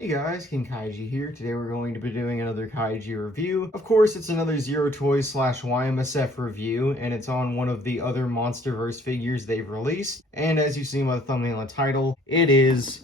Hey guys, King Kaiju here. Today we're going to be doing another Kaiju review. Of course, it's another Zero Toys slash Y-MSF review, and it's on one of the other MonsterVerse figures they've released. And as you see by the thumbnail and title, it is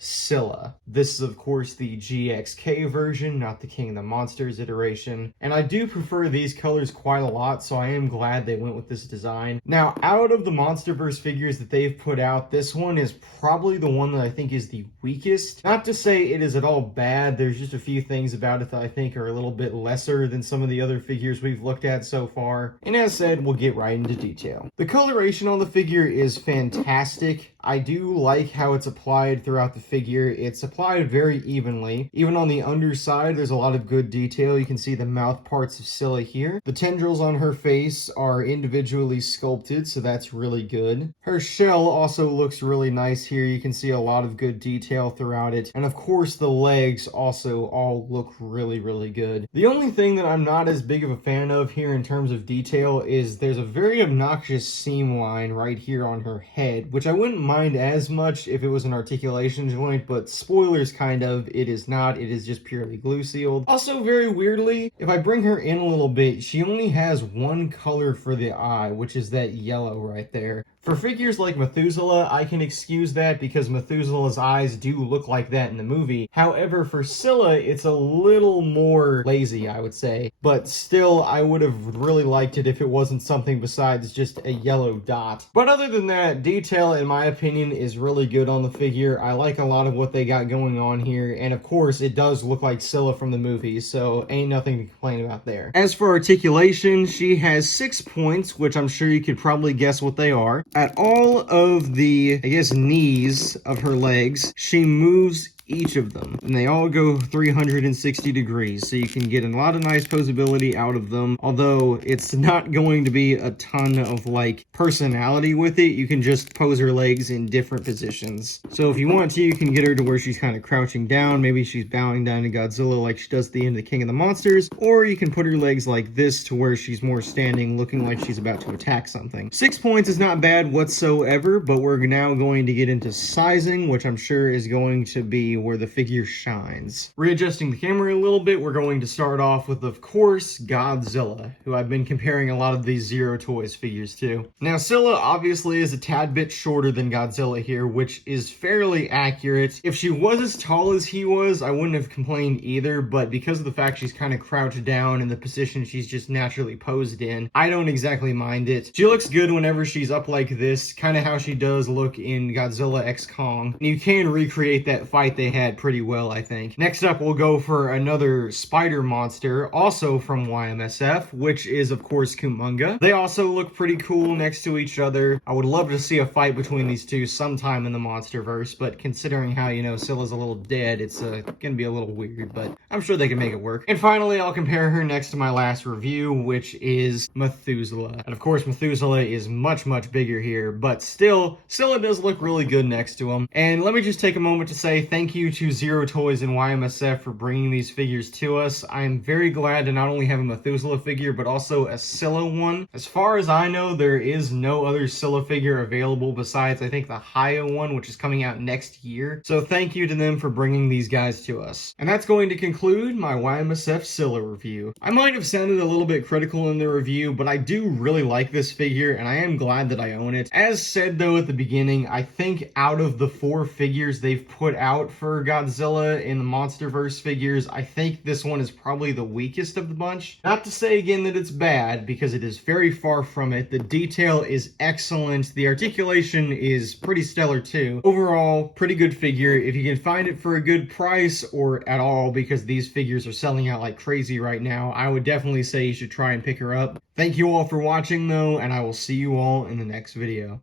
Scylla. This is of course the GXK version, not the King of the Monsters iteration. And I do prefer these colors quite a lot, so I am glad they went with this design. Now, out of the MonsterVerse figures that they've put out, this one is probably the one that I think is the weakest. Not to say it is at all bad, there's just a few things about it that I think are a little bit lesser than some of the other figures we've looked at so far. And as said, we'll get right into detail. The coloration on the figure is fantastic. I do like how it's applied throughout the figure. It's applied very evenly. Even on the underside, there's a lot of good detail. You can see the mouth parts of Scylla here. The tendrils on her face are individually sculpted, so that's really good. Her shell also looks really nice here. You can see a lot of good detail throughout it. And of course, the legs also all look really, really good. The only thing that I'm not as big of a fan of here in terms of detail is there's a very obnoxious seam line right here on her head, which I wouldn't mind as much if it was an articulation joint, but spoilers kind of, it is not. It is just purely glue sealed. Also, very weirdly, if I bring her in a little bit, she only has one color for the eye, which is that yellow right there. For figures like Methusela, I can excuse that because Methusela's eyes do look like that in the movie. However, for Scylla, it's a little more lazy, I would say. But still, I would have really liked it if it wasn't something besides just a yellow dot. But other than that, detail, in my opinion, is really good on the figure. I like a lot of what they got going on here. And of course, it does look like Scylla from the movie, so ain't nothing to complain about there. As for articulation, she has 6 points, which I'm sure you could probably guess what they are. At all of the, knees of her legs, she moves each of them, and they all go 360 degrees, so you can get a lot of nice posability out of them, although it's not going to be a ton of personality with it. You can just pose her legs in different positions. So if you want to, you can get her to where she's kind of crouching down, maybe she's bowing down to Godzilla like she does at the end of the King of the Monsters, or you can put her legs like this to where she's more standing, looking like she's about to attack something. 6 points is not bad whatsoever, but we're now going to get into sizing, which I'm sure is going to be where the figure shines. Readjusting the camera a little bit, we're going to start off with, of course, Godzilla, who I've been comparing a lot of these Zero Toys figures to. Now, Scylla obviously is a tad bit shorter than Godzilla here, which is fairly accurate. If she was as tall as he was, I wouldn't have complained either, but because of the fact she's kind of crouched down in the position she's just naturally posed in, I don't exactly mind it. She looks good whenever she's up like this, kind of how she does look in Godzilla x Kong. And you can recreate that fight they had pretty well, I think. Next up, we'll go for another spider monster, also from Y-MSF, which is, of course, Kumanga. They also look pretty cool next to each other. I would love to see a fight between these two sometime in the MonsterVerse, but considering how, Scylla's a little dead, it's gonna be a little weird, but I'm sure they can make it work. And finally, I'll compare her next to my last review, which is Methusela. And of course, Methusela is much, much bigger here, but still, Scylla does look really good next to him. And let me just take a moment to say thank you to Zero Toys and Y-MSF for bringing these figures to us. I am very glad to not only have a Methusela figure, but also a Scylla one. As far as I know, there is no other Scylla figure available besides, I think, the Haya one, which is coming out next year. So thank you to them for bringing these guys to us. And that's going to conclude my Y-MSF Scylla review. I might have sounded a little bit critical in the review, but I do really like this figure, and I am glad that I own it. As said, though, at the beginning, I think out of the 4 figures they've put out for Godzilla in the MonsterVerse figures, I think this one is probably the weakest of the bunch. Not to say again that it's bad, because it is very far from it. The detail is excellent. The articulation is pretty stellar too. Overall, pretty good figure. If you can find it for a good price or at all, because these figures are selling out like crazy right now, I would definitely say you should try and pick her up. Thank you all for watching though, and I will see you all in the next video.